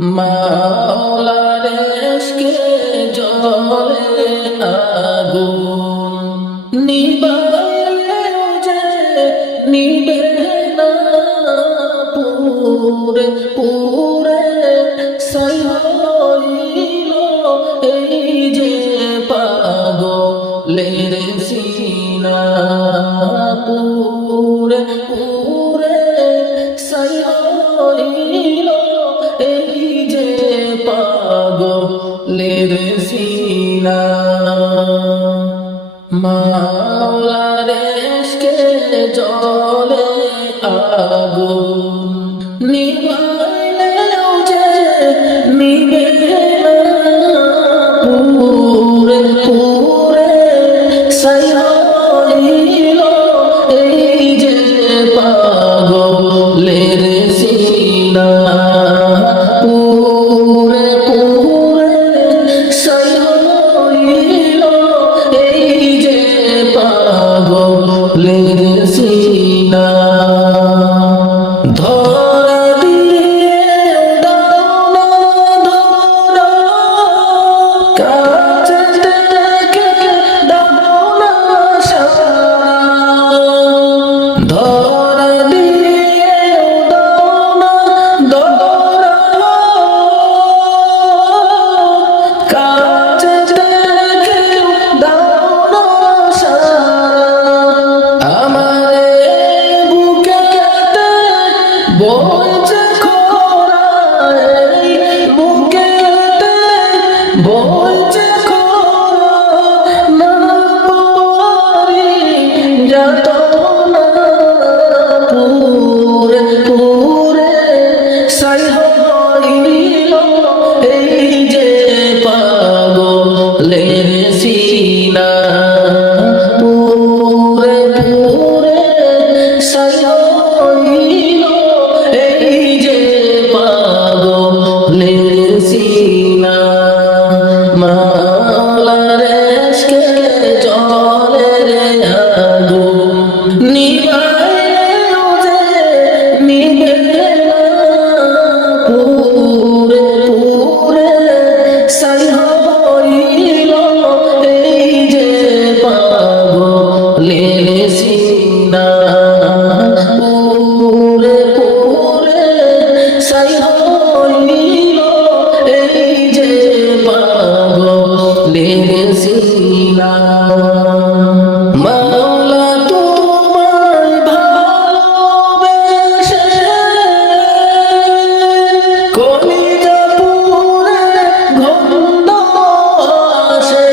মাওলার ইশকে জ্বলে আগুন, নিবাইলেও যে নিবে না, পুরে পুরে ছাই হইল এই যে পাগলের সিনা, পুরে পুরে ছাই হইল এই যে পাগলের সিনা। মাওলার ইশকে জ্বলে আগুন, নিবাইলেও যে নিবে না, পুরে পুরে ছাই হইল এই যে পাগলের সিনা, পুরে পুরে ছাই হইল এই যে পাগলের সিনা। ধরা দিয়ে দাও না ধরা, কাছে থেকে দাও না সারা, ধরা দিয়ে দাও না ধরা, কাছে থেকে দাও না সারা, আমারে বুকেতে বইছে খরা, বুকেতে বইছে খরা, না পারি যাতনা, পুরে পুরে ছাই হইল এই যে পাগলের সিনা, পুরে পুরে ছাই হইল এই যে পাগলের সিনা। মাওলার ইশকে জ্বলে আগুন, নিবাইলেও যে নিবে না, পুরে পুরে ছাই হইল এই যে পাগলের সিনা, পুরে পুরে ছাই হইল এই যে পাগলের সিনা। মাওলা তোমায় ভালোবেসে কলিজা পুরে গন্ধ আসে,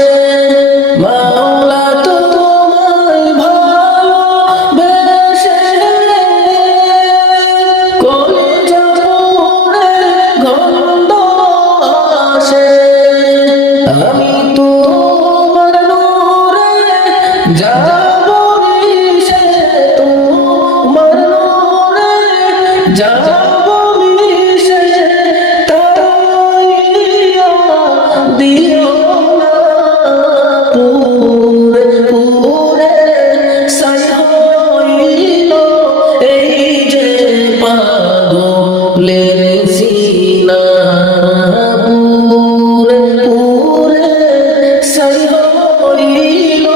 মাওলা তোমায় ভালোবেসে কলিজা পুরে গন্ধ আসে, আমি তোমার নূরে যাব মিশে, তোমার নূরে যাব মিশে, তারাইয়া দিও না, পুরে পুরে ছাই হইল এই যে পাগলের সিনা, পুরে পুরে ছাই হইল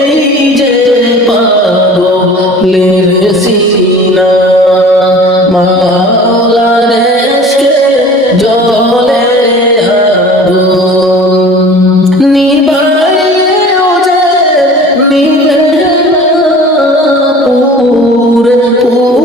এই যে পাগলের সিনা। মাওলার ইশকে জ্বলে আগুন, নিবাইলেও যে নিবে না, পুরে পুরে